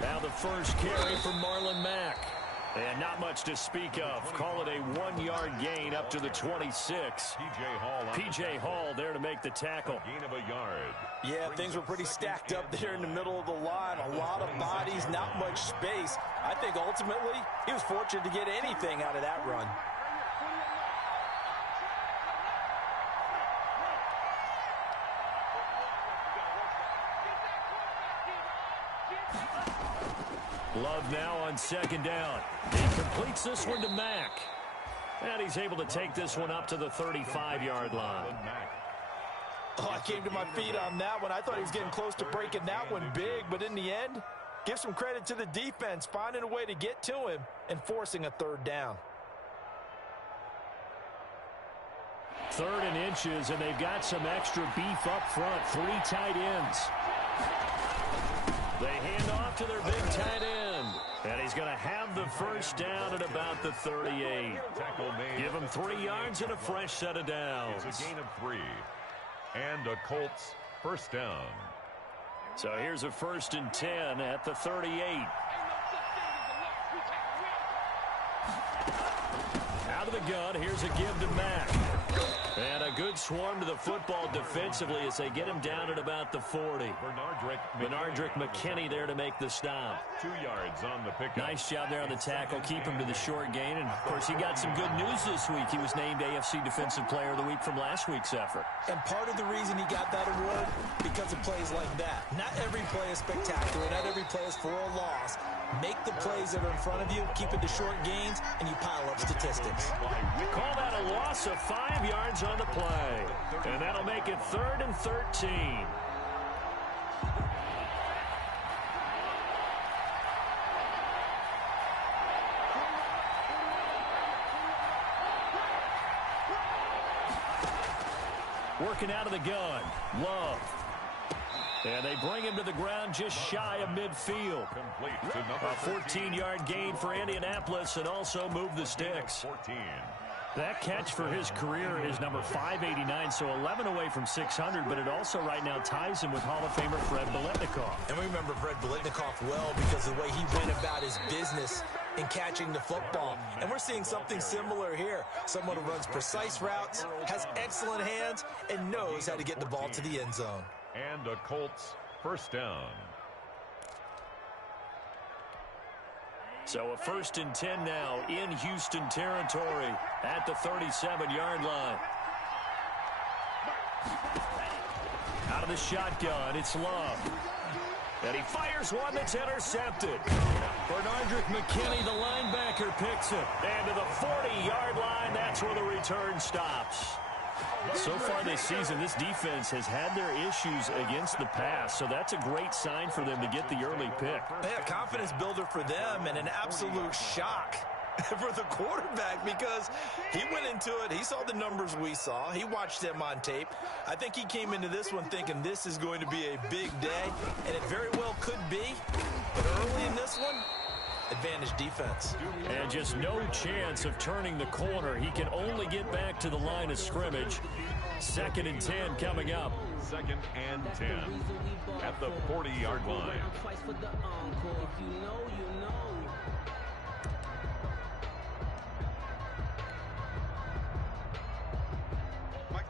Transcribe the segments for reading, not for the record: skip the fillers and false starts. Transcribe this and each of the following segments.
Now the first carry from Marlon Mack. And not much to speak of. Call it a 1-yard gain up to the 26. P.J. Hall there to make the tackle. Gain of a yard. Yeah, things were pretty stacked up there in the middle of the line. A lot of bodies, not much space. I think ultimately he was fortunate to get anything out of that run. Love now on second down. He completes this one to Mack. And he's able to take this one up to the 35-yard line. Oh, I came to my feet on that one. I thought he was getting close to breaking that one big, but in the end, give some credit to the defense, finding a way to get to him and forcing a third down. 3rd and inches, and they've got some extra beef up front. 3 tight ends. They hand off to their big tight end. And he's going to have the first down at about the 38. Give him 3 yards and a fresh set of downs. It's a gain of 3. And a Colts first down. So here's a 1st and 10 at the 38. Out of the gun, here's a give to Mack. And a good swarm to the football defensively as they get him down at about the 40. Bernardrick McKinney there to make the stop. 2 yards on the pickup. Nice job there on the tackle. Keep him to the short gain. And, of course, he got some good news this week. He was named AFC Defensive Player of the Week from last week's effort. And part of the reason he got that award, because of plays like that. Not every play is spectacular. Not every play is for a loss. Make the plays that are in front of you, keep it to short gains, and you pile up statistics. Call that a loss of 5 yards on the play. And that'll make it 3rd and 13. Working out of the gun. Love. And they bring him to the ground just shy of midfield. A 14-yard gain for Indianapolis and also move the sticks. 14. That catch for his career is number 589, so 11 away from 600, but it also right now ties him with Hall of Famer Fred Biletnikoff. And we remember Fred Biletnikoff well because of the way he went about his business in catching the football. And we're seeing something similar here. Someone who runs precise routes, has excellent hands, and knows how to get the ball to the end zone. And a Colts first down. So a 1st and 10 now in Houston territory at the 37-yard line. Out of the shotgun, it's Love. And he fires one that's intercepted. Bernardrick McKinney, the linebacker, picks it. And to the 40-yard line, that's where the return stops. So far this season, this defense has had their issues against the pass, so that's a great sign for them to get the early pick. Yeah, confidence builder for them and an absolute shock for the quarterback because he went into it. He saw the numbers we saw. He watched them on tape. I think he came into this one thinking this is going to be a big day, and it very well could be. But early in this one, advantage defense. And just no chance of turning the corner. He can only get back to the line of scrimmage. 2nd and 10 coming up. 2nd and 10 at the 40-yard line.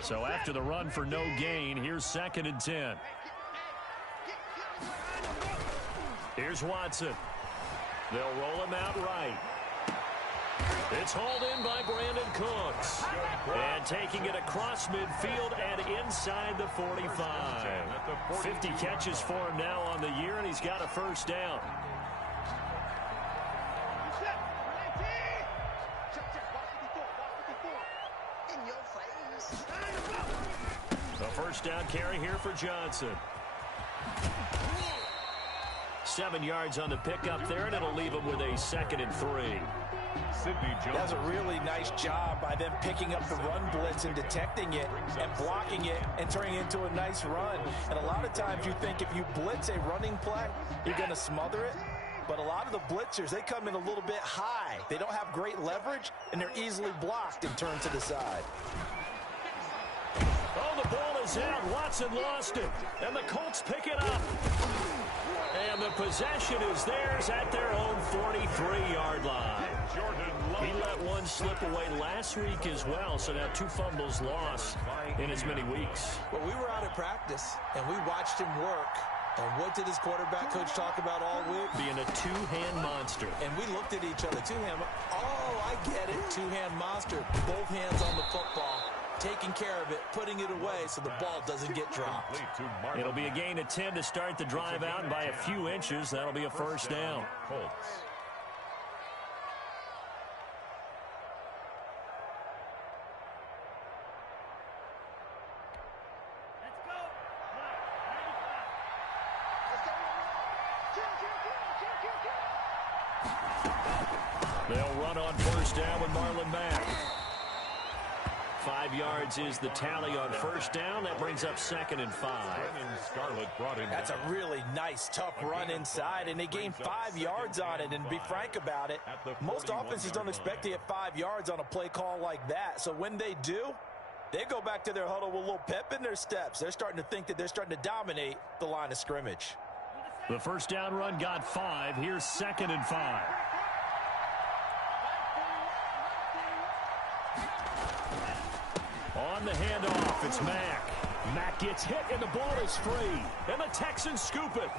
So after the run for no gain, here's 2nd and 10. Here's Watson. They'll roll him out right. It's hauled in by Brandon Cooks. And taking it across midfield and inside the 45. 50 catches for him now on the year, and he's got a first down. A first down carry here for Johnson. 7 yards on the pickup there, and it'll leave him with a 2nd and 3. That's a really nice job by them picking up the run blitz and detecting it and blocking it and turning it into a nice run. And a lot of times you think if you blitz a running play, you're going to smother it. But a lot of the blitzers, they come in a little bit high. They don't have great leverage, and they're easily blocked and turned to the side. Oh, the ball is out. Watson lost it. And the Colts pick it up. And the possession is theirs at their own 43-yard line. He let one slip away last week as well, so now 2 fumbles lost in as many weeks. Well, we were out at practice, and we watched him work. And what did his quarterback coach talk about all week? Being a two-hand monster. And we looked at each other. Two-hand. Oh, I get it. Two-hand monster. Both hands on the football. Taking care of it, putting it away so the ball doesn't get dropped. It'll be a gain of 10 to start the drive out, and by a few inches, that'll be a first down. Colts. They'll run on first down with Marlon Mack. 5 yards is the tally on first down. That brings up 2nd and 5. That's a really nice, tough run inside, and they gained 5 yards on it. And to be frank about it, most offenses don't expect to get 5 yards on a play call like that. So when they do, they go back to their huddle with a little pep in their steps. They're starting to think that they're starting to dominate the line of scrimmage. The first down run got 5. Here's 2nd and 5. On the handoff, it's Mack. Mack gets hit, and the ball is free. And the Texans scoop it.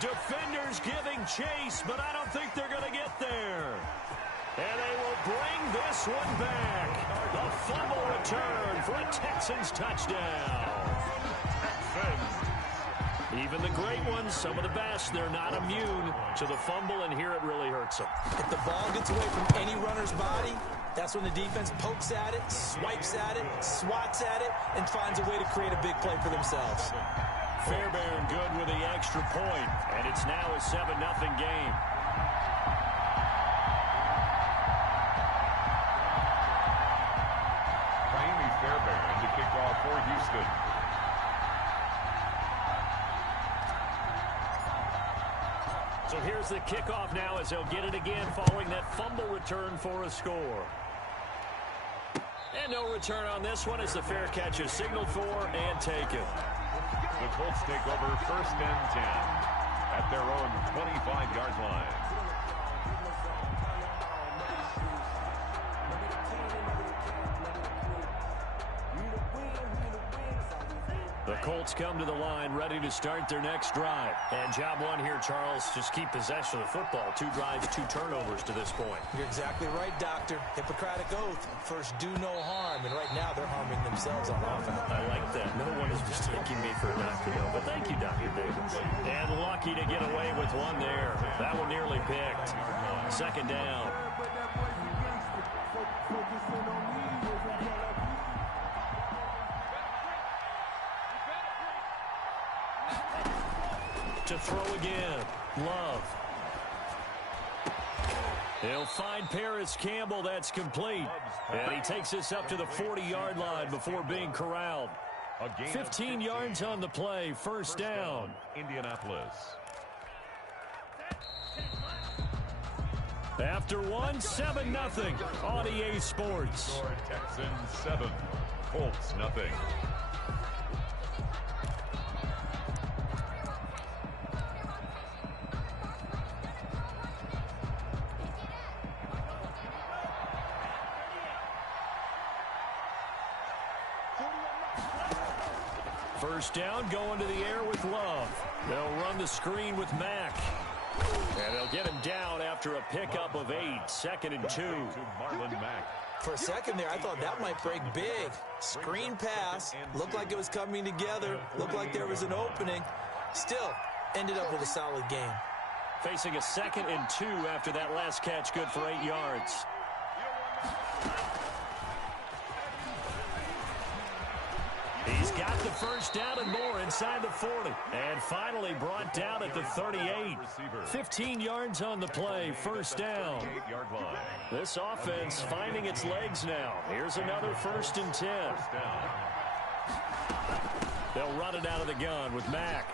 Defenders giving chase, but I don't think they're going to get there. And they will bring this one back. A fumble return for a Texans touchdown. Even the great ones, some of the best, they're not immune to the fumble, and here it really hurts them. If the ball gets away from any runner's body, that's when the defense pokes at it, swipes at it, swats at it, and finds a way to create a big play for themselves. Fairbairn good with the extra point, and it's now a 7-0 game. Fairbairn to kick off for Houston. So here's the kickoff now as they'll get it again following that fumble return for a score. And no return on this one as the fair catch is signaled for and taken. The Colts take over 1st and 10 at their own 25-yard line. The Colts come to the line ready to start their next drive. And job one here, Charles, just keep possession of the football. 2 drives, 2 turnovers to this point. You're exactly right, Doctor. Hippocratic oath. First, do no harm. And right now, they're harming themselves on offense. I like that. No one is mistaking me for a doctor, though. But thank you, Dr. Davis. And lucky to get away with one there. That one nearly picked. 2nd down. To throw again. Love. He'll find Paris Campbell. That's complete. And he takes us up to the 40-yard line before being corralled. 15 yards on the play. First down. Indianapolis. After one, 7-0 on EA Sports. Texans 7, Colts nothing. First down, going to the air with Love. They'll run the screen with Mack. And they'll get him down after a pickup of 8. 2nd and 2. Marlon Mack. For a second there, I thought that might break big. Screen pass. Looked like it was coming together. Looked like there was an opening. Still, ended up with a solid game. Facing a 2nd and 2 after that last catch, good for 8 yards. He's got the first down and more inside the 40. And finally brought down at the 38. 15 yards on the play. First down. This offense finding its legs now. Here's another 1st and 10. They'll run it out of the gun with Mack.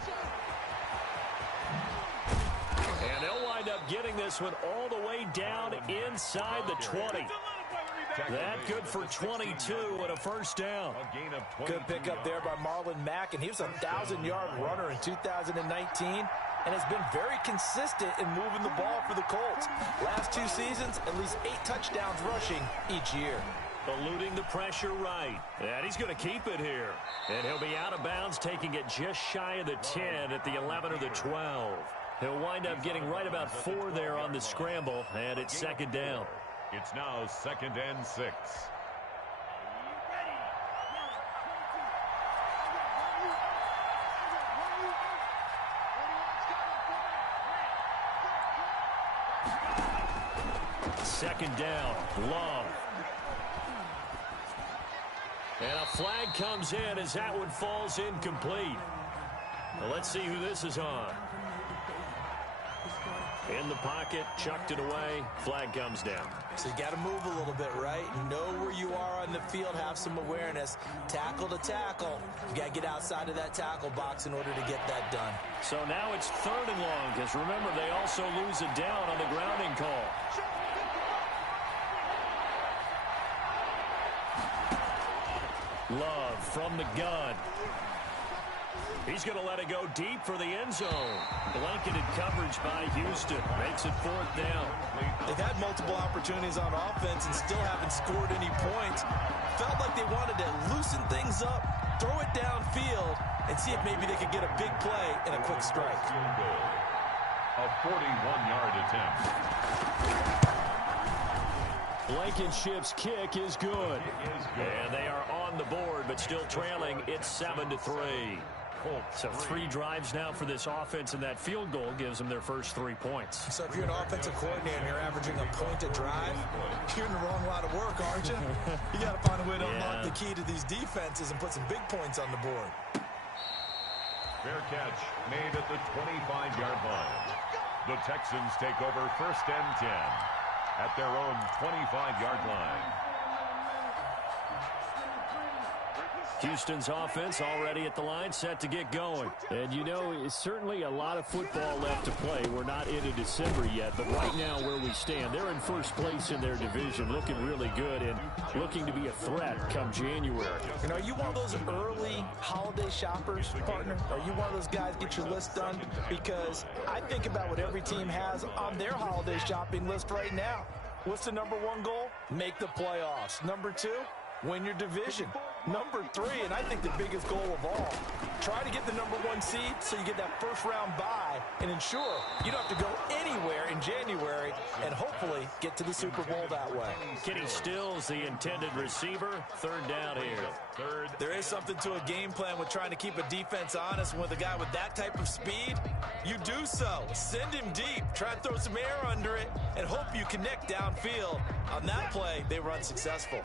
And they'll wind up getting this one all the way down inside the 20. That good for 22 and a first down. A gain of 22 Good pickup there by Marlon Mack, and he was a 1,000-yard runner in 2019 and has been very consistent in moving the ball for the Colts. Last 2 seasons, at least 8 touchdowns rushing each year. Eluding the pressure right. And he's going to keep it here. And he'll be out of bounds, taking it just shy of the 10 at the 11 or the 12. He'll wind up getting right about 4 there on the scramble, and it's second down. It's now 2nd and 6. Second down, Love. And a flag comes in as that one falls incomplete. Well, let's see who this is on. In the pocket, chucked it away, flag comes down. So you got to move a little bit, right? Know where you are on the field, have some awareness. Tackle to tackle. You got to get outside of that tackle box in order to get that done. So now it's 3rd and long, because remember, they also lose it down on the grounding call. Love from the gun. He's going to let it go deep for the end zone. Blanketed coverage by Houston. Makes it 4th down. They've had multiple opportunities on offense and still haven't scored any points. Felt like they wanted to loosen things up, throw it downfield, and see if maybe they could get a big play and a quick strike. A 41-yard attempt. Blankenship's kick is good. And they are on the board, but still trailing. It's 7-3. So 3 drives now for this offense, and that field goal gives them their first 3 points. So if you're an offensive coordinator and you're averaging a point a drive, you're in the wrong line of work, aren't you? You got to find a way to unlock the key to these defenses and put some big points on the board. Fair catch made at the 25-yard line. The Texans take over 1st and 10 at their own 25-yard line. Houston's offense already at the line, set to get going. And, you know, it's certainly a lot of football left to play. We're not into December yet, but right now where we stand, they're in first place in their division, looking really good and looking to be a threat come January. You know, are you one of those early holiday shoppers, partner? Are you one of those guys get your list done? Because I think about what every team has on their holiday shopping list right now. What's the number 1 goal? Make the playoffs. Number 2, win your division. Number 3, and I think the biggest goal of all, try to get the number 1 seed so you get that first-round bye and ensure you don't have to go anywhere in January and hopefully get to the Super Bowl that way. Kenny Stills, the intended receiver. 3rd down here. There is something to a game plan with trying to keep a defense honest. And with a guy with that type of speed, you do so. Send him deep. Try and throw some air under it and hope you connect downfield. On that play, they were unsuccessful.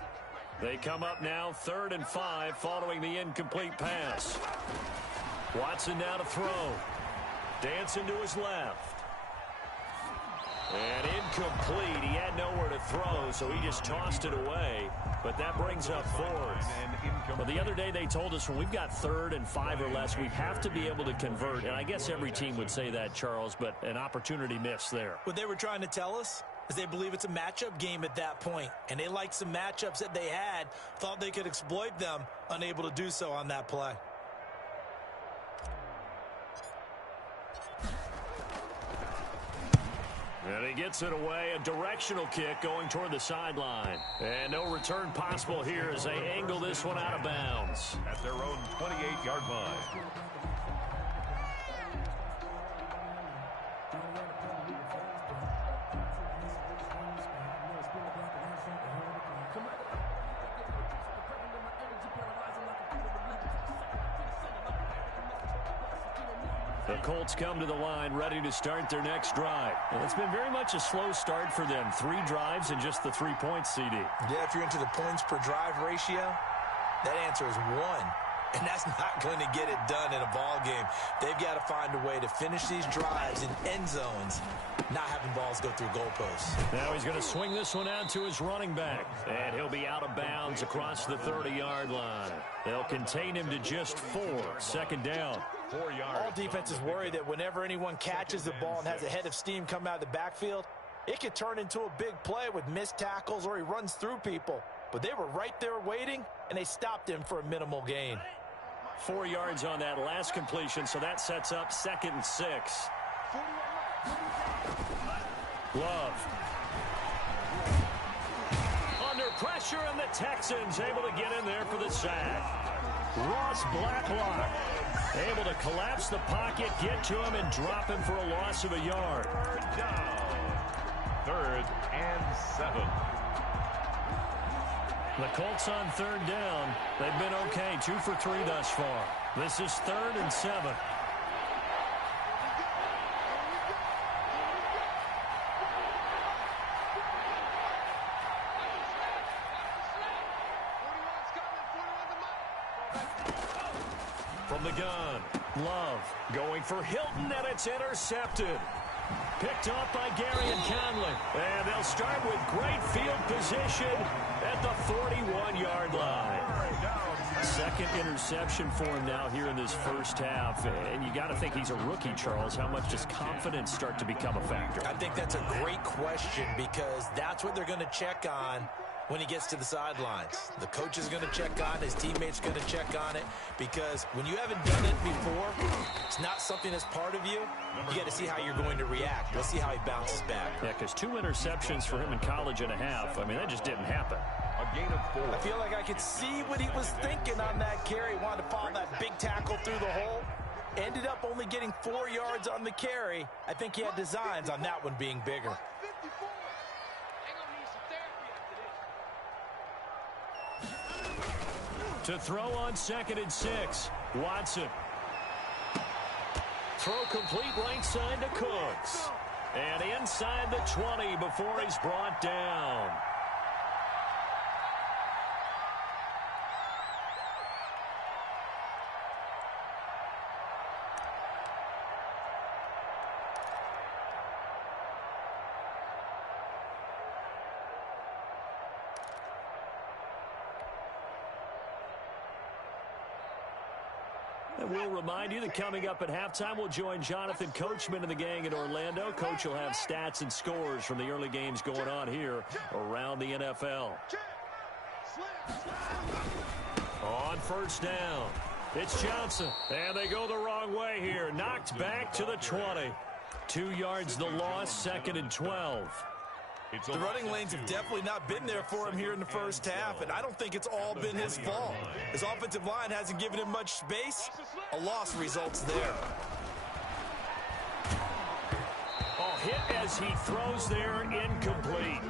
They come up now 3rd and 5 following the incomplete pass. Watson now to throw. Dancing to his left. And incomplete. He had nowhere to throw, so he just tossed it away. But that brings up 4th. Well, the other day they told us when we've got 3rd and 5 or less, we have to be able to convert. And I guess every team would say that, Charles, but an opportunity missed there. What they were trying to tell us is they believe it's a matchup game at that point, and they liked some matchups that they had, thought they could exploit them, unable to do so on that play. And he gets it away, a directional kick going toward the sideline. And no return possible here as they angle this one out of bounds. At their own 28-yard line. The Colts come to the line ready to start their next drive. And it's been very much a slow start for them. 3 drives and just the 3 points, CD. Yeah, if you're into the points per drive ratio, that answer is 1. And that's not going to get it done in a ball game. They've got to find a way to finish these drives in end zones, not having balls go through goalposts. Now he's going to swing this one out to his running back. And he'll be out of bounds across the 30-yard line. They'll contain him to just 4. Second down. 4 yards. All defenses worry that whenever anyone catches the ball and has a head of steam come out of the backfield, it could turn into a big play with missed tackles or he runs through people. But they were right there waiting, and they stopped him for a minimal gain. 4 yards on that last completion, so that sets up 2nd and 6. Love. Under pressure, and the Texans able to get in there for the sack. Ross Blacklock able to collapse the pocket, get to him, and drop him for a loss of a yard. Third down. 3rd and 7. The Colts on 3rd down. They've been okay, 2 for 3 thus far. This is 3rd and 7. From the gun, Love going for Hilton, and it's intercepted. Picked off by Gary and Conley. And they'll start with great field position at the 41-yard line. 2nd interception for him now here in this first half. And you got to think he's a rookie, Charles. How much does confidence start to become a factor? I think that's a great question because that's what they're going to check on when he gets to the sidelines. The coach is going to check on it. His teammates going to check on it because when you haven't done it before, it's not something that's part of you. You got to see how you're going to react. Let's see how he bounces back. Yeah, because 2 interceptions for him in college and a half. I mean, that just didn't happen. A gain of 4. I feel like I could see what he was thinking on that carry. Wanted to follow that big tackle through the hole. Ended up only getting 4 yards on the carry. I think he had designs on that one being bigger. To throw on 2nd and 6, Watson. Throw complete right side to Cooks. And inside the 20 before he's brought down. And we'll remind you that coming up at halftime, we'll join Jonathan Coachman and the gang in Orlando. Coach will have stats and scores from the early games going on here around the NFL. On 1st down, it's Johnson. And they go the wrong way here. Knocked back to the 20. 2 yards the loss, 2nd and 12. The running lanes have definitely not been there for him here in the first half, and I don't think it's all been his fault. His offensive line hasn't given him much space. A loss results there. Oh, hit as he throws there, incomplete.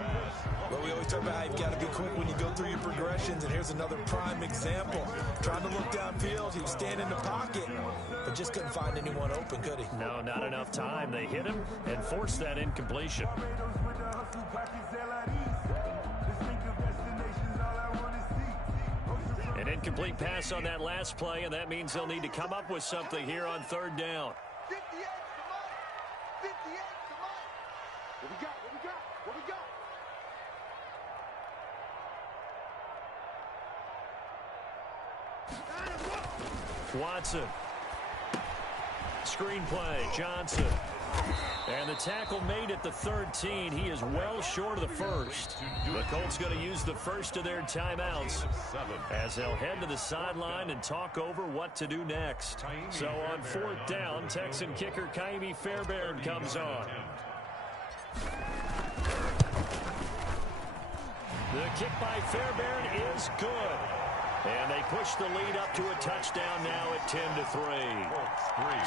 Well, we always talk about how you've got to be quick when you go through your progressions, and here's another prime example. Trying to look downfield, he was standing in the pocket, but just couldn't find anyone open, could he? No, not enough time. They hit him and forced that incompletion. An incomplete pass on that last play, and that means they'll need to come up with something here on 3rd down. 58, What we got? What we got? Watson. Screenplay, Johnson. And the tackle made at the 13. He is well short of the first. The Colts going to use the first of their timeouts as they'll head to the sideline and talk over what to do next. So on 4th down, Texan kicker Kaimi Fairbairn comes on. The kick by Fairbairn is good. And they push the lead up to a touchdown now at 10-3.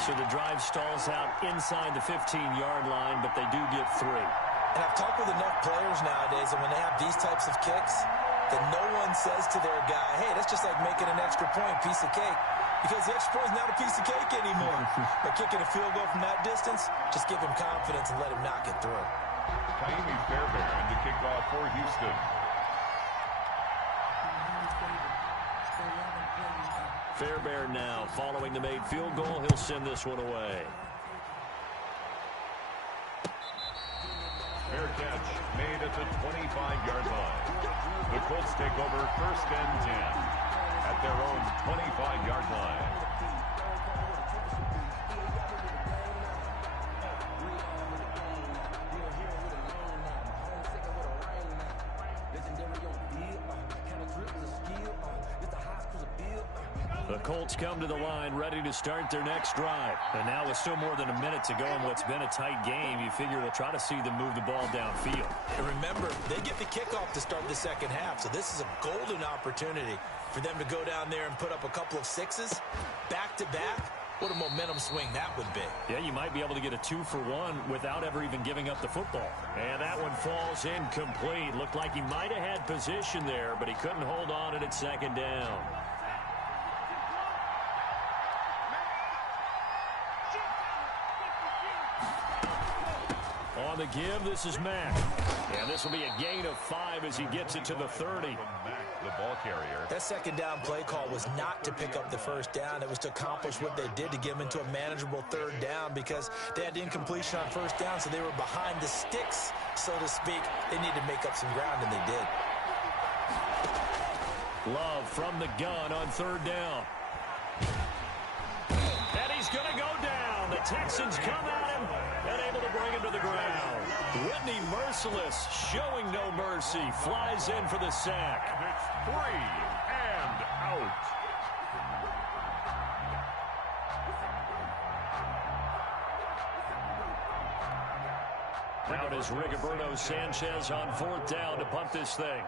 So the drive stalls out inside the 15-yard line, but they do get 3. And I've talked with enough players nowadays, and when they have these types of kicks, that no one says to their guy, hey, that's just like making an extra point, piece of cake. Because the extra point is not a piece of cake anymore. But kicking a field goal from that distance, just give him confidence and let him knock it through. Kaimi Fairbairn to kick off for Houston. Fairbairn now following the made field goal. He'll send this one away. Fair catch made at the 25-yard line. The Colts take over 1st and 10 at their own 25-yard line. The Colts come to the line ready to start their next drive. And now with still more than a minute to go in what's been a tight game, you figure they'll try to see them move the ball downfield. And remember, they get the kickoff to start the second half, so this is a golden opportunity for them to go down there and put up a couple of sixes back-to-back. What a momentum swing that would be. Yeah, you might be able to get a 2-for-1 without ever even giving up the football. And that one falls incomplete. Looked like he might have had position there, but he couldn't hold on at second down. On the give, this is Mack. And this will be a gain of 5 as he gets it to the 30. The ball carrier. That second down play call was not to pick up the first down. It was to accomplish what they did to get them into a manageable third down because they had incompletion on first down, so they were behind the sticks, so to speak. They needed to make up some ground, and they did. Love from the gun on third down. And he's going to go down. The Texans come at him and able to bring him to the ground. Whitney Merciless, showing no mercy, flies in for the sack. It's 3 and out. Out is Rigoberto Sanchez on fourth down to punt this thing.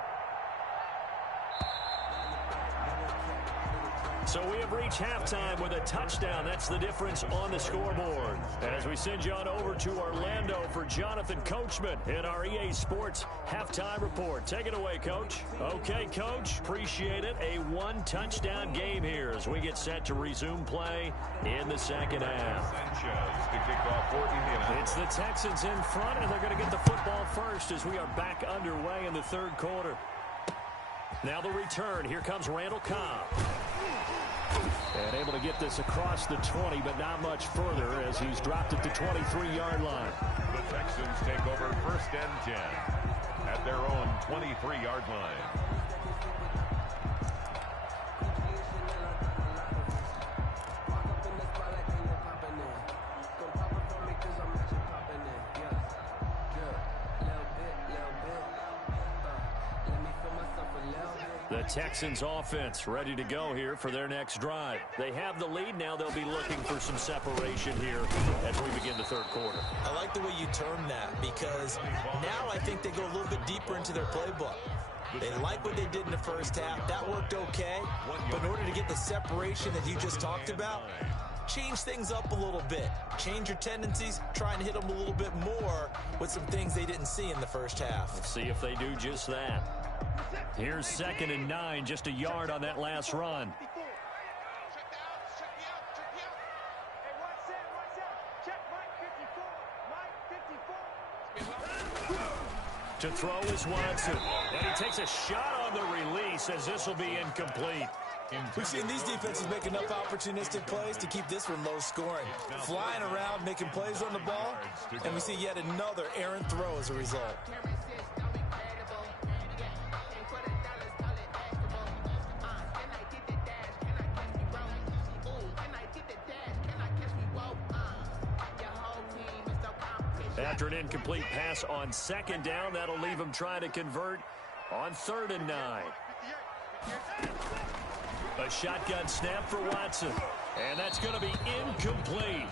So we have reached halftime with a touchdown. That's the difference on the scoreboard. As we send you on over to Orlando for Jonathan Coachman in our EA Sports halftime report. Take it away, Coach. Okay, Coach. Appreciate it. A one-touchdown game here as we get set to resume play in the second half. Sanchez to kick off for Indianapolis. It's the Texans in front, and they're going to get the football first as we are back underway in the third quarter. Now the return. Here comes Randall Cobb. And able to get this across the 20, but not much further as he's dropped at the 23-yard line. The Texans take over first and 10 at their own 23-yard line. The Texans offense ready to go here for their next drive. They have the lead. Now they'll be looking for some separation here as we begin the third quarter. I like the way you term that because now I think they go a little bit deeper into their playbook. They like what they did in the first half. That worked okay. But in order to get the separation that you just talked about, change things up a little bit. Change your tendencies. Try and hit them a little bit more with some things they didn't see in the first half. Let's see if they do just that. Here's 2nd and 9, just a yard on that last run. To throw is Watson. And he takes a shot on the release as this will be incomplete. We've seen these defenses make enough opportunistic plays to keep this one low scoring. Flying around, making plays on the ball, and we see yet another errant throw as a result. After an incomplete pass on 2nd down, that'll leave him trying to convert on 3rd and 9. A shotgun snap for Watson, and that's going to be incomplete.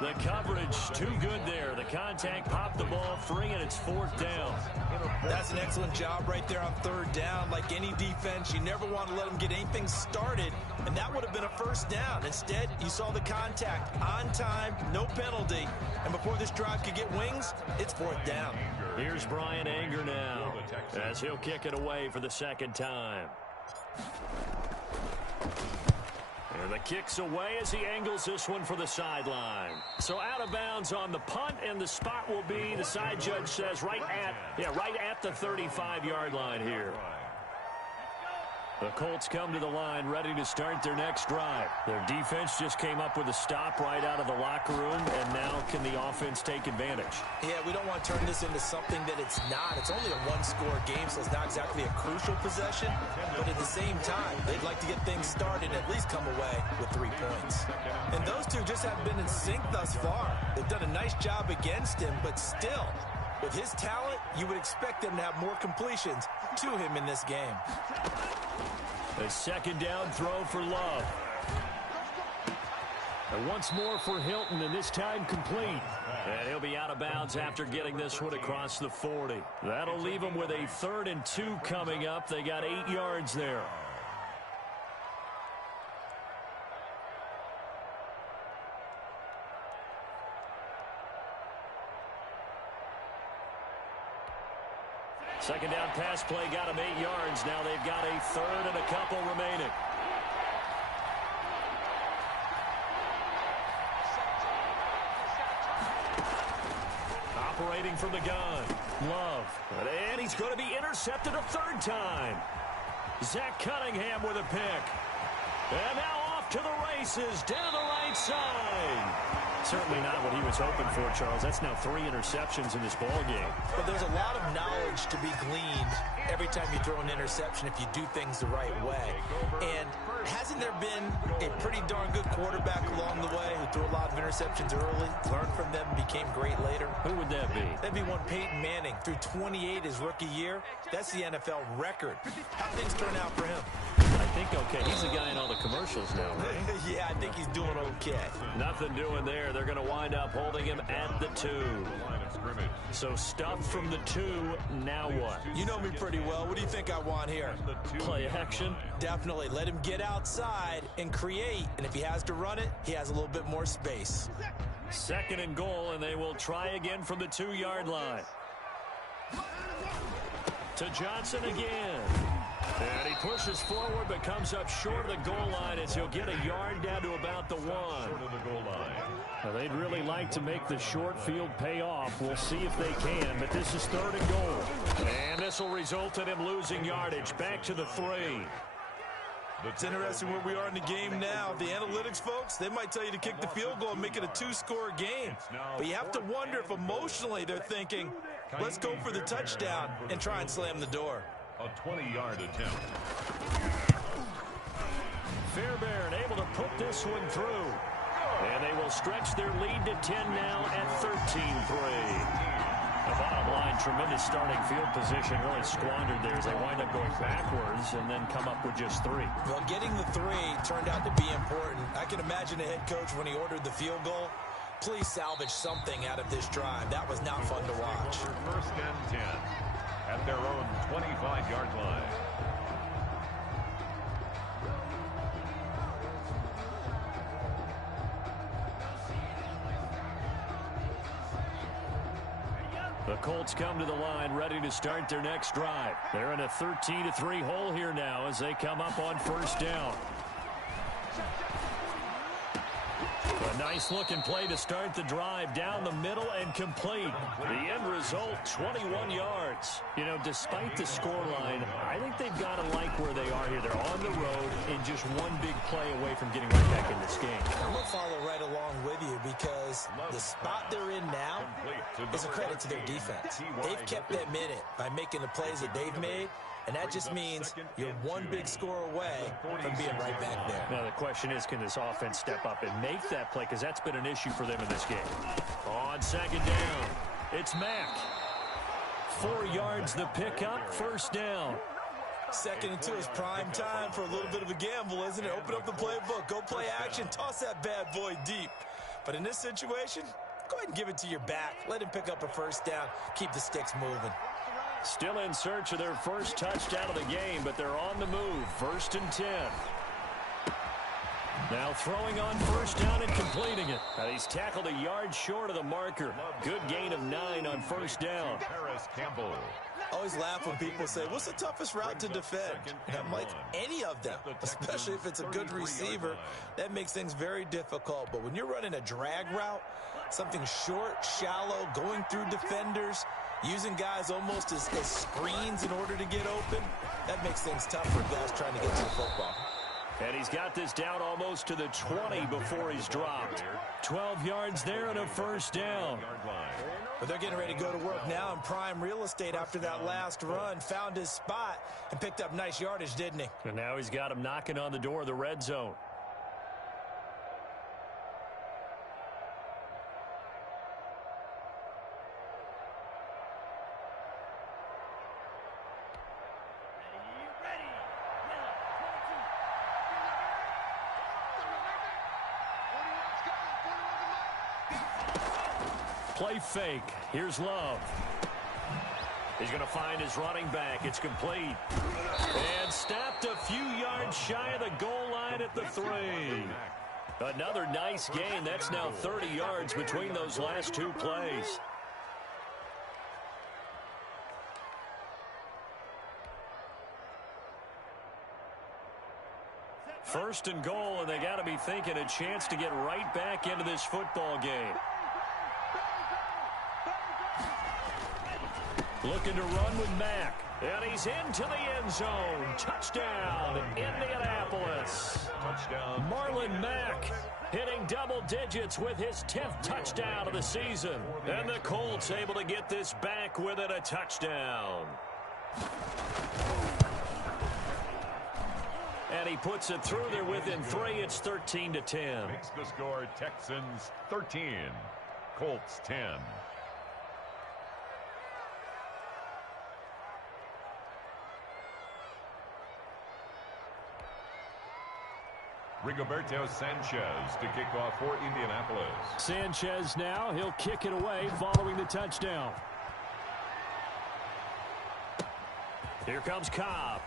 The coverage too good there. The contact popped the ball free, and it's 4th down. That's an excellent job right there on 3rd down. Like any defense, you never want to let them get anything started, and that would have been a first down. Instead, you saw the contact on time, no penalty, and before this drive could get wings, it's 4th down. Here's Brian Anger now as he'll kick it away for the 2nd time. And the kick's away as he angles this one for the sideline. So out of bounds on the punt, and the spot will be, the side judge says, right at the 35-yard line here. The Colts come to the line ready to start their next drive. Their defense just came up with a stop right out of the locker room, and now can the offense take advantage? Yeah, we don't want to turn this into something that it's not. It's only a one-score game, so it's not exactly a crucial possession. But at the same time, they'd like to get things started and at least come away with 3 points. And those two just haven't been in sync thus far. They've done a nice job against him, but still, with his talent, you would expect them to have more completions to him in this game. A 2nd down throw for Love. And once more for Hilton, and this time complete. And he'll be out of bounds after getting this one across the 40. That'll leave them with a 3rd and 2 coming up. They got 8 yards there. Second down pass play got them 8 yards. Now they've got a 3rd and a couple remaining. Operating from the gun. Love. And he's going to be intercepted a 3rd time. Zach Cunningham with a pick. And now off to the races down the right side. Certainly not what he was hoping for, Charles. That's now 3 interceptions in this ball game. But there's a lot of knowledge to be gleaned every time you throw an interception if you do things the right way. And hasn't there been a pretty darn good quarterback along the way who threw a lot of interceptions early, learned from them, and became great later? Who would that be? That'd be one Peyton Manning. Threw 28 his rookie year. That's the NFL record. How things turn out for him? I think okay. He's the guy in all the commercials now, right? Yeah, I think he's doing okay. Nothing doing there. They're going to wind up holding him at the 2. So stuff from the 2. Now what? You know me pretty well. What do you think I want here? Play action? Definitely. Let him get outside and create. And if he has to run it, he has a little bit more space. 2nd and goal, and they will try again from the 2-yard line. To Johnson again. And he pushes forward but comes up short of the goal line as he'll get a yard down to about the 1. Well, they'd really like to make the short field pay off. We'll see if they can, but this is 3rd and goal. And this will result in him losing yardage back to the 3. It's interesting where we are in the game now. The analytics folks, they might tell you to kick the field goal and make it a 2-score game. But you have to wonder if emotionally they're thinking, let's go for the touchdown and try and slam the door. A 20-yard attempt. Fairbairn able to put this one through. And they will stretch their lead to 10 now at 13-3. The bottom line, tremendous starting field position, really squandered there as they wind up going backwards and then come up with just 3. Well, getting the 3 turned out to be important. I can imagine the head coach when he ordered the field goal. Please salvage something out of this drive. That was not fun to watch. 1st and 10 at their own 25-yard line. The Colts come to the line ready to start their next drive. They're in a 13-3 hole here now as they come up on 1st down. A nice-looking play to start the drive down the middle and complete. The end result, 21 yards. You know, despite the scoreline, I think they've got to like where they are here. They're on the road and just one big play away from getting right back in this game. I'm going to follow right along with you because the spot they're in now is a credit to their defense. They've kept them in it by making the plays that they've made. And that just means you're one big score away from being right back there. Now, the question is, can this offense step up and make that play? Because that's been an issue for them in this game. On 2nd down, it's Mack. 4 yards the pickup, 1st down. 2nd and 2 is prime time for a little bit of a gamble, isn't it? Open up the playbook, go play action, toss that bad boy deep. But in this situation, go ahead and give it to your back. Let him pick up a 1st down, keep the sticks moving. Still in search of their first touchdown of the game, but they're on the move. 1st and 10. Now throwing on 1st down and completing it. He's tackled a yard short of the marker. Good gain of 9 on 1st down. Harris Campbell. Always laugh when people say, what's the toughest route to defend? And I'm like, any of them, especially if it's a good receiver. That makes things very difficult. But when you're running a drag route, something short, shallow, going through defenders, using guys almost as screens in order to get open, that makes things tough for guys trying to get to the football. And he's got this down almost to the 20 before he's dropped. 12 yards there and a 1st down. But they're getting ready to go to work now in prime real estate after that last run. Found his spot and picked up nice yardage, didn't he? And now he's got him knocking on the door of the red zone. Play fake. Here's Love. He's going to find his running back. It's complete. And stopped a few yards shy of the goal line at the 3. Another nice gain. That's now 30 yards between those last two plays. First and goal, and they got to be thinking a chance to get right back into this football game. Looking to run with Mack. And he's into the end zone. Touchdown, Indianapolis. Touchdown. Marlon Mack hitting double digits with his 10th touchdown of the season. And the Colts able to get this back within a touchdown. And he puts it through there within 3. It's 13-10. Makes the score Texans 13, Colts 10. Rigoberto Sanchez to kick off for Indianapolis. Sanchez now, he'll kick it away following the touchdown. Here comes Cobb.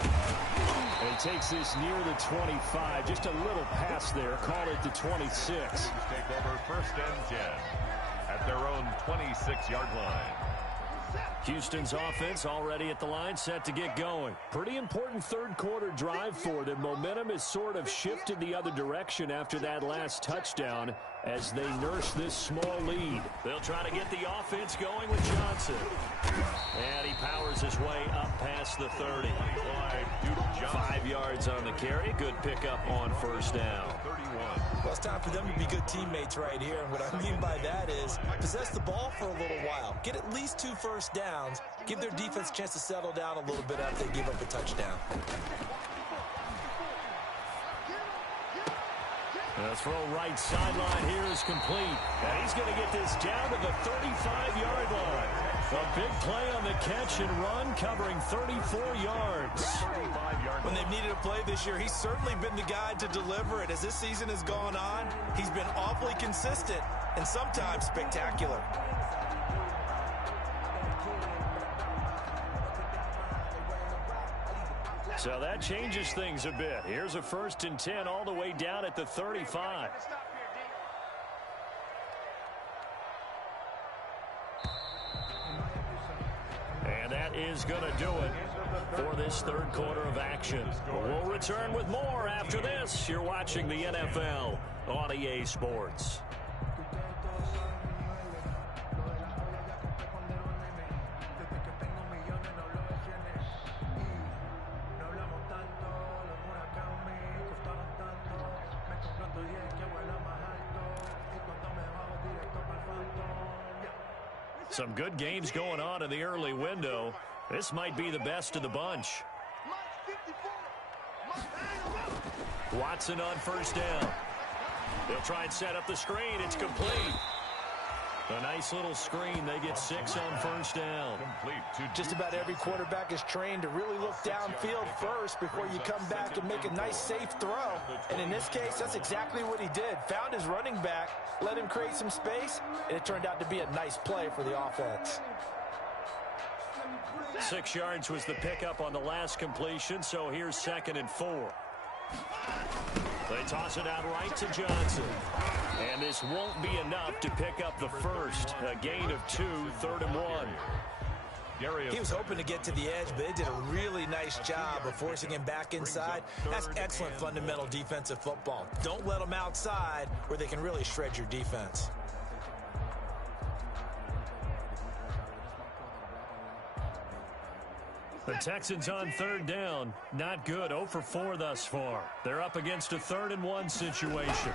And he takes this near the 25. Just a little pass there. Call it the 26. Take over first and 10 at their own 26-yard line. Houston's offense already at the line, set to get going. Pretty important third quarter drive for them. Momentum has sort of shifted the other direction after that last touchdown as they nurse this small lead. They'll try to get the offense going with Johnson. And he powers his way up past the 30. 5 yards on the carry. Good pickup on first down. 31. Well, it's time for them to be good teammates right here. And what I mean by that is possess the ball for a little while. Get at least 2 first downs. Give their defense a chance to settle down a little bit after they give up a touchdown. The throw right sideline here is complete. And he's going to get this down to the 35-yard line. A big play on the catch and run, covering 34 yards. When they've needed a play this year, he's certainly been the guy to deliver it. As this season has gone on, he's been awfully consistent and sometimes spectacular. So that changes things a bit. Here's a 1st and 10 all the way down at the 35. And that is going to do it for this third quarter of action. We'll return with more after this. You're watching the NFL on EA Sports. Some good games going on in the early window. This might be the best of the bunch. Watson on first down. They'll try and set up the screen. It's complete. A nice little screen. They get 6 on first down. Just about every quarterback is trained to really look downfield first before you come back and make a nice, safe throw. And in this case, that's exactly what he did. Found his running back, let him create some space, and it turned out to be a nice play for the offense. 6 yards was the pickup on the last completion, so here's 2nd and 4. They toss it out right to Johnson. And this won't be enough to pick up the first. A gain of 2, 3rd and 1. He was hoping to get to the edge, but they did a really nice job of forcing him back inside. That's excellent fundamental defensive football. Don't let them outside where they can really shred your defense. The Texans on 3rd down. Not good. 0 for 4 thus far. They're up against a 3rd and 1 situation.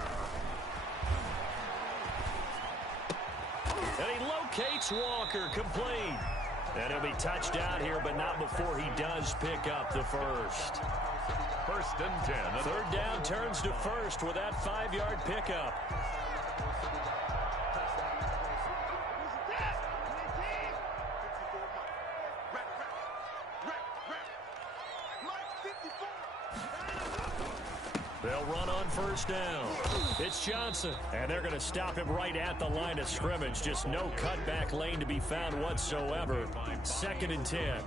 And he locates Walker, complete. And he'll be touched down here, but not before he does pick up the first. 1st and 10. 3rd down turns to first with that 5-yard pickup. They'll run on first down. It's Johnson. And they're going to stop him right at the line of scrimmage. Just no cutback lane to be found whatsoever. 2nd and 10.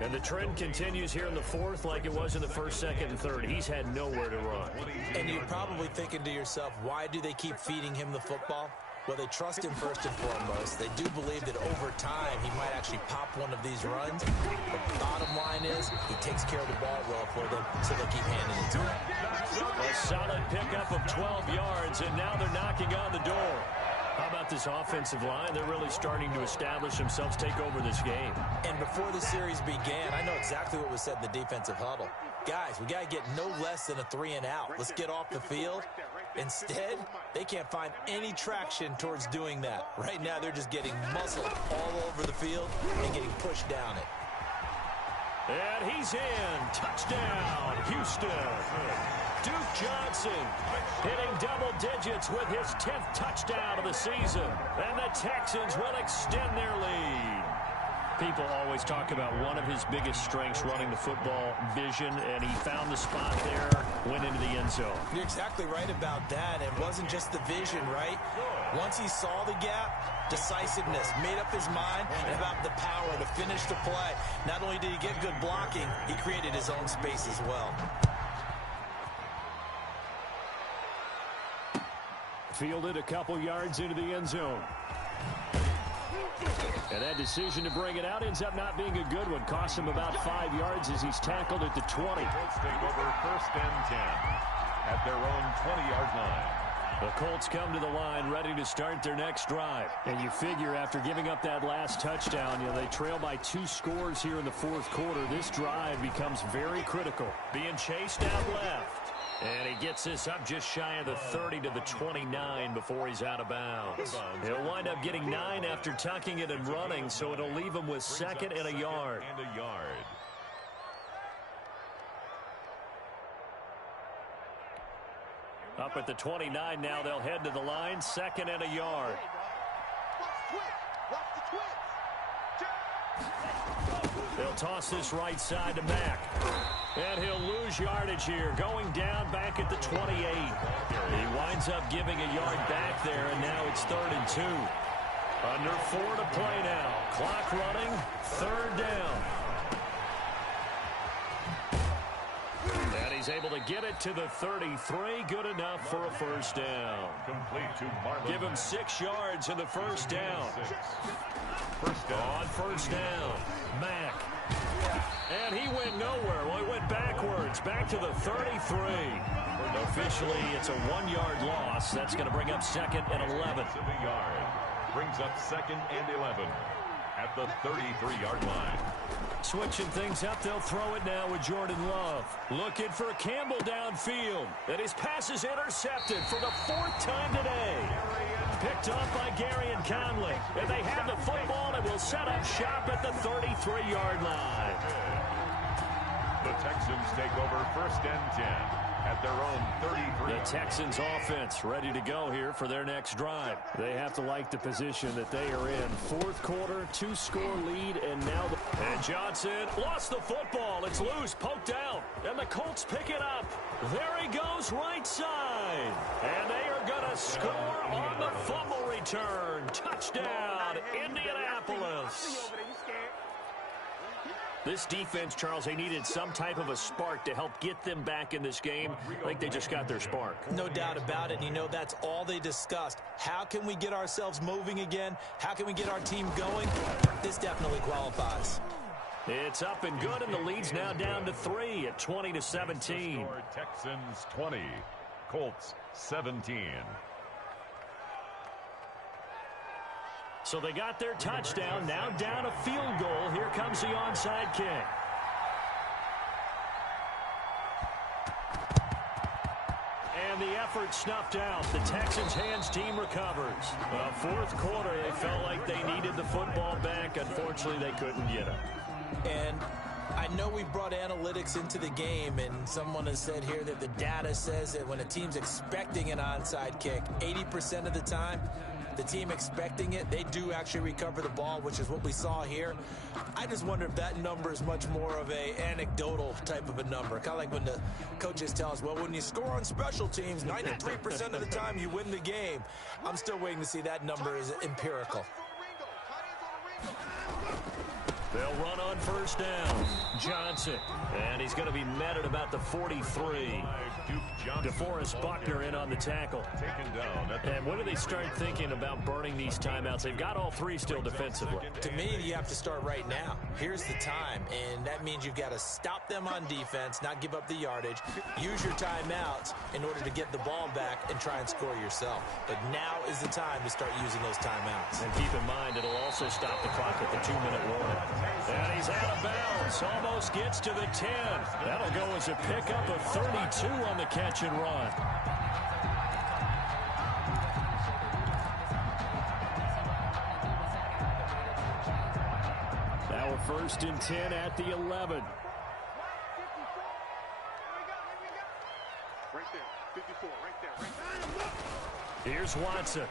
And the trend continues here in the 4th like it was in the 1st, 2nd, and 3rd. He's had nowhere to run. And you're probably thinking to yourself, why do they keep feeding him the football? Well, they trust him first and foremost. They do believe that over time he might actually pop one of these runs. The bottom line is he takes care of the ball well for them, so they'll keep handing it to him. A solid pickup of 12 yards, and now they're knocking on the door. How about this offensive line? They're really starting to establish themselves, take over this game. And before the series began, I know exactly what was said in the defensive huddle. Guys, we got to get no less than a 3 and out. Let's get off the field. Instead, they can't find any traction towards doing that. Right now, they're just getting muscled all over the field and getting pushed down it. And he's in. Touchdown, Houston. Duke Johnson hitting double digits with his 10th touchdown of the season. And the Texans will extend their lead. People always talk about one of his biggest strengths running the football, vision, and he found the spot there, went into the end zone. You're exactly right about that. It wasn't just the vision, right? Once he saw the gap, decisiveness, made up his mind, and about the power to finish the play. Not only did he get good blocking, he created his own space as well. Fielded a couple yards into the end zone. And that decision to bring it out ends up not being a good one. Costs him about 5 yards as he's tackled at the 20. Colts take over 1st and 10 at their own 20-yard line. The Colts come to the line ready to start their next drive. And you figure after giving up that last touchdown, they trail by 2 scores here in the 4th quarter. This drive becomes very critical. Being chased out left. And he gets this up just shy of the 30 to the 29 before he's out of bounds. He'll wind up getting 9 after tucking it and running, so it'll leave him with 2nd and a yard. Up at the 29 now, they'll head to the line, 2nd and a yard. They'll toss this right side to Mack. And he'll lose yardage here, going down back at the 28. He winds up giving a yard back there, and now it's 3rd and 2. Under 4 to play now. Clock running, 3rd down. And he's able to get it to the 33. Good enough for a 1st down. Complete to Marlon. Give him 6 yards in the 1st down. On 1st down, Mack. And he went nowhere. Well, he went backwards, back to the 33. Officially, it's a 1-yard loss. That's going to bring up 2nd and 11. Brings up 2nd and 11 at the 33-yard line. Switching things up, they'll throw it now with Jordan Love. Looking for Campbell downfield. And his pass is intercepted for the 4th time today. Picked off by Gary and Conley. And they have the football and will set up shop at the 33-yard line. The Texans take over 1st and 10 at their own 33. The Texans offense ready to go here for their next drive. They have to like the position that they are in. 4th quarter, 2-score lead, and now and Johnson lost the football. It's loose, poked out, and the Colts pick it up. There he goes, right side. And they are going to score on the fumble return. Touchdown, Indianapolis. This defense, Charles, they needed some type of a spark to help get them back in this game. I think they just got their spark. No doubt about it. That's all they discussed. How can we get ourselves moving again? How can we get our team going? This definitely qualifies. It's up and good, and the lead's now down to 3 at 20-17. Texans 20, Colts 17. So they got their touchdown, now down a field goal. Here comes the onside kick. And the effort snuffed out. The Texans' hands team recovers. 4th quarter, they felt like they needed the football back. Unfortunately, they couldn't get it. And I know we've brought analytics into the game, and someone has said here that the data says that when a team's expecting an onside kick, 80% of the time, the team expecting it, they do actually recover the ball, which is what we saw here. I just wonder if that number is much more of a anecdotal type of a number. Kind of like when the coaches tell us, well, when you score on special teams, 93% of the time you win the game. I'm still waiting to see that number is empirical. They'll run on first down. Johnson. And he's going to be met at about the 43. DeForest Buckner in on the tackle. And when do they start thinking about burning these timeouts? They've got all three still defensively. To me, you have to start right now. Here's the time, and that means you've got to stop them on defense, not give up the yardage, use your timeouts in order to get the ball back and try and score yourself. But now is the time to start using those timeouts. And keep in mind, it'll also stop the clock at the 2-minute warning. And he's out of bounds. Almost gets to the 10. That'll go as a pickup of 32 on the catch and run. Now a 1st and 10 at the 11. Right there, 54, right there. Here's Watson.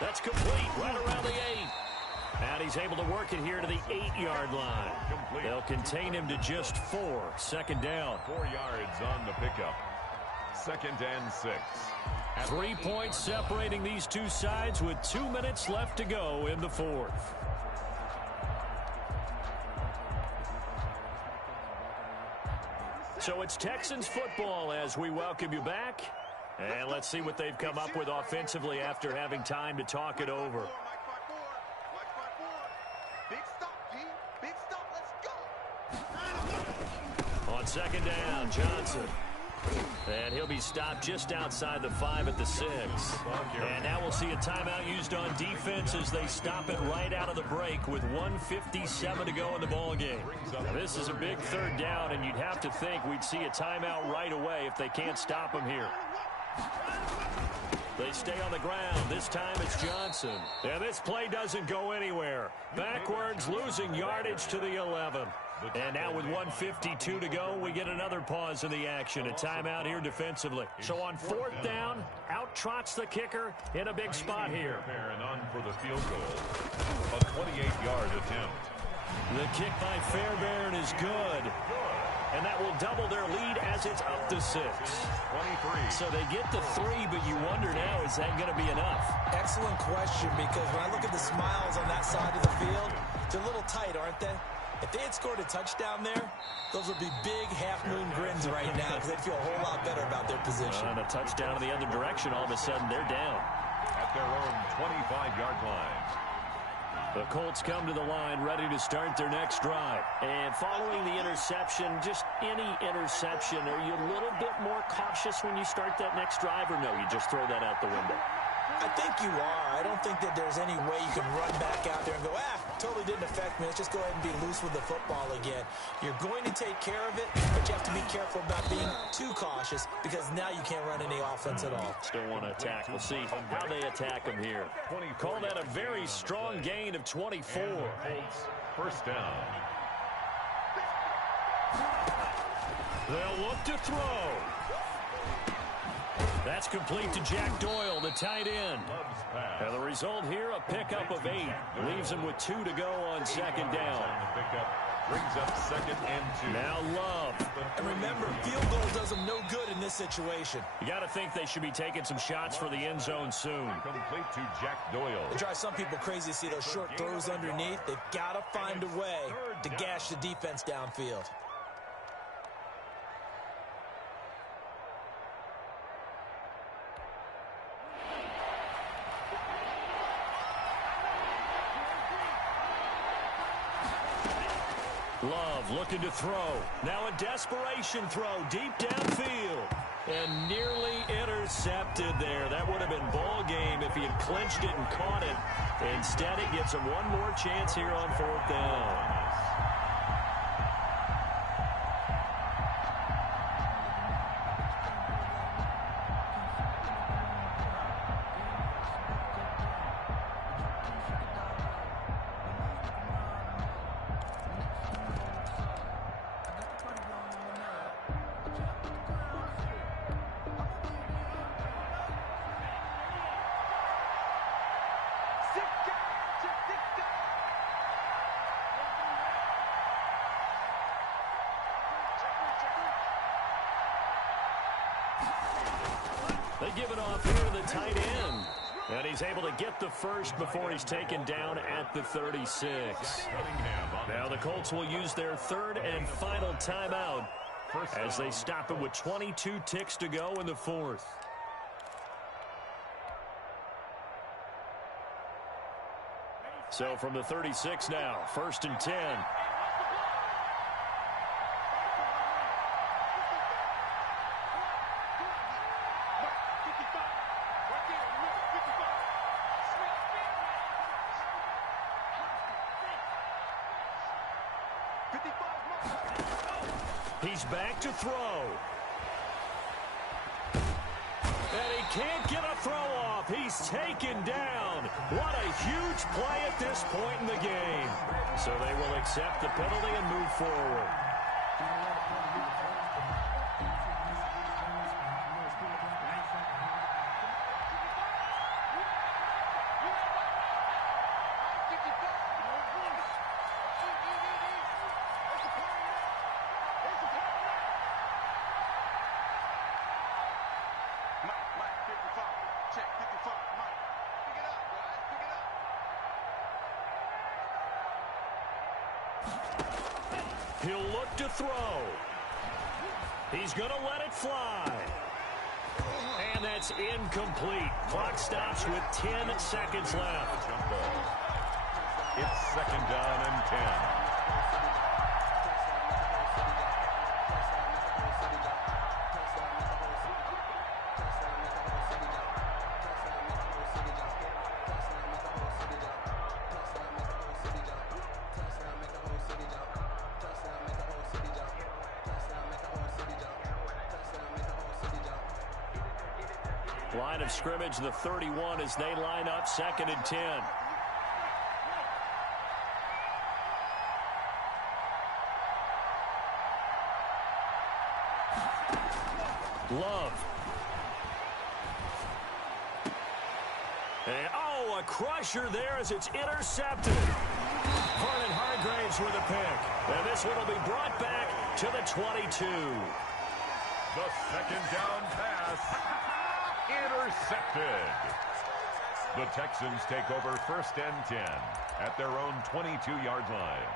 That's complete right around the 8. And he's able to work it here to the 8-yard line. They'll contain him to just 4. 2nd down. 4 yards on the pickup. 2nd and 6. 3 points separating these two sides with 2 minutes left to go in the 4th. So it's Texans football as we welcome you back. And let's see what they've come up with offensively after having time to talk it over. Big stop, G. Big stop. Let's go. On 2nd down, Johnson. And he'll be stopped just outside the 5 at the 6. And now we'll see a timeout used on defense as they stop it right out of the break with 1:57 to go in the ballgame. Now this is a big 3rd down, and you'd have to think we'd see a timeout right away if they can't stop him here. They stay on the ground. This time it's Johnson. And this play doesn't go anywhere. Backwards, losing yardage to the 11. And now with 1:52 to go, we get another pause in the action. A timeout here defensively. So on 4th down, out trots the kicker in a big spot here. And on for the field goal. A 28-yard attempt. The kick by Fairbairn is good. And that will double their lead as it's up to 6. 23. So they get the 3, but you wonder now, is that going to be enough? Excellent question, because when I look at the smiles on that side of the field, they're a little tight, aren't they? If they had scored a touchdown there, those would be big half-moon grins right now because they'd feel a whole lot better about their position. And a touchdown in the other direction, all of a sudden they're down. At their own 25-yard line. The Colts come to the line ready to start their next drive. And following the interception, just any interception, are you a little bit more cautious when you start that next drive, or no, you just throw that out the window? I think you are. I don't think that there's any way you can run back out there and go, totally didn't affect me. Let's just go ahead and be loose with the football again. You're going to take care of it, but you have to be careful about being too cautious because now you can't run any offense at all. Still want to attack. We'll see how they attack them here. Call that a very strong gain of 24. First down. They'll look to throw. That's complete to Jack Doyle, the tight end. And the result here, a pickup of 8. Leaves him with 2 to go on 2nd down. The pickup brings up 2nd and 2. Now Love. And remember, field goal does them no good in this situation. You got to think they should be taking some shots for the end zone soon. Complete to Jack Doyle. It drives some people crazy to see those short throws underneath. They've got to find a way to gash the defense downfield. Love looking to throw. Now a desperation throw deep downfield. And nearly intercepted there. That would have been ball game if he had clinched it and caught it. Instead, it gives him one more chance here on 4th down. They give it off here to the tight end. And he's able to get the first before he's taken down at the 36. Now the Colts will use their third and final timeout as they stop it with 22 ticks to go in the fourth. So from the 36 now, 1st and 10. He's back to throw. And he can't get a throw off. He's taken down. What a huge play at this point in the game. So they will accept the penalty and move forward. He'll look to throw. He's going to let it fly. And that's incomplete. Clock stops with 10 seconds left. It's 2nd down and 10. Line of scrimmage, the 31, as they line up 2nd and 10. Love. And, a crusher there as it's intercepted. Vernon Hargreaves with a pick. And this one will be brought back to the 22. The 2nd down pass. Intercepted. The Texans take over 1st and 10 at their own 22-yard line.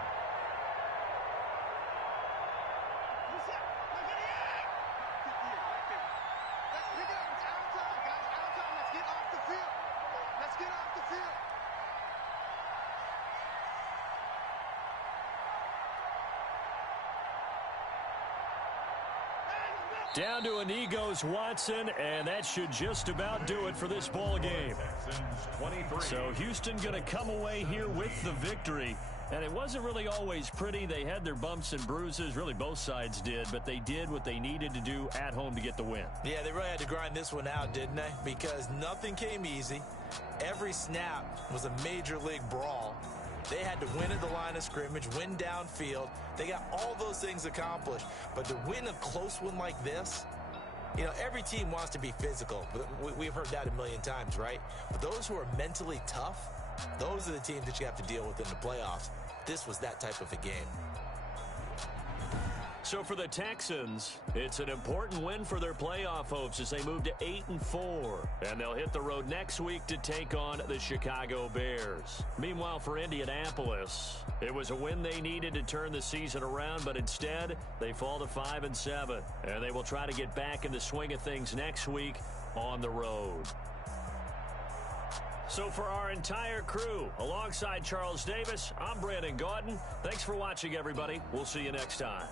Down to Inigos Watson, and that should just about do it for this ball game. So Houston going to come away here with the victory. And it wasn't really always pretty. They had their bumps and bruises. Really, both sides did. But they did what they needed to do at home to get the win. Yeah, they really had to grind this one out, didn't they? Because nothing came easy. Every snap was a major league brawl. They had to win at the line of scrimmage, win downfield. They got all those things accomplished. But to win a close one like this, you know, every team wants to be physical. We've heard that a million times, right? But those who are mentally tough, those are the teams that you have to deal with in the playoffs. This was that type of a game. So for the Texans, it's an important win for their playoff hopes as they move to 8-4. And they'll hit the road next week to take on the Chicago Bears. Meanwhile, for Indianapolis, it was a win they needed to turn the season around, but instead they fall to 5-7. And they will try to get back in the swing of things next week on the road. So for our entire crew, alongside Charles Davis, I'm Brandon Gaudin. Thanks for watching, everybody. We'll see you next time.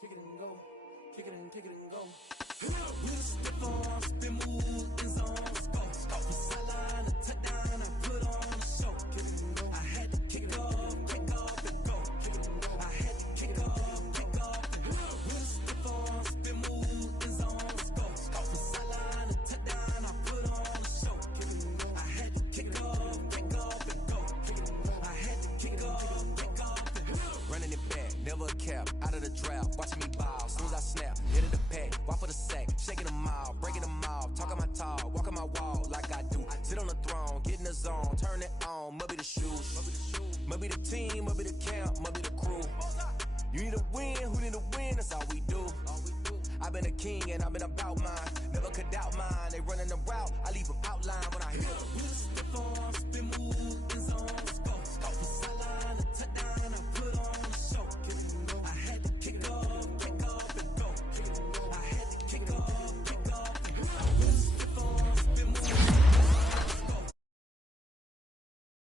Kick it and go. Kick it and kick it and go. With a stiff arm, spin move, in zone, go. From sideline to touchdown, I put on a show. Kick it and go. I had to kick off and go. Kick it and go. I had to kick off and go. With a stiff arm, spin move, in zone, go. From sideline to touchdown, I put on a show. Kick it and go. I had to kick off and go. Kick it and go. I had to kick off and go. Running it back, never a cap, out of the draft, watching me ball, soon as I snap, hit of the pack, walk for the sack, shaking them all, breaking them all, talking my talk, walking my wall like I do, sit on the throne, get Might be the team, might be the camp, might be the crew. You need a win, who need a win, that's all we do. I've been a king and I've been about mine. Never could doubt mine. They running the route, I leave them outline when I hit them.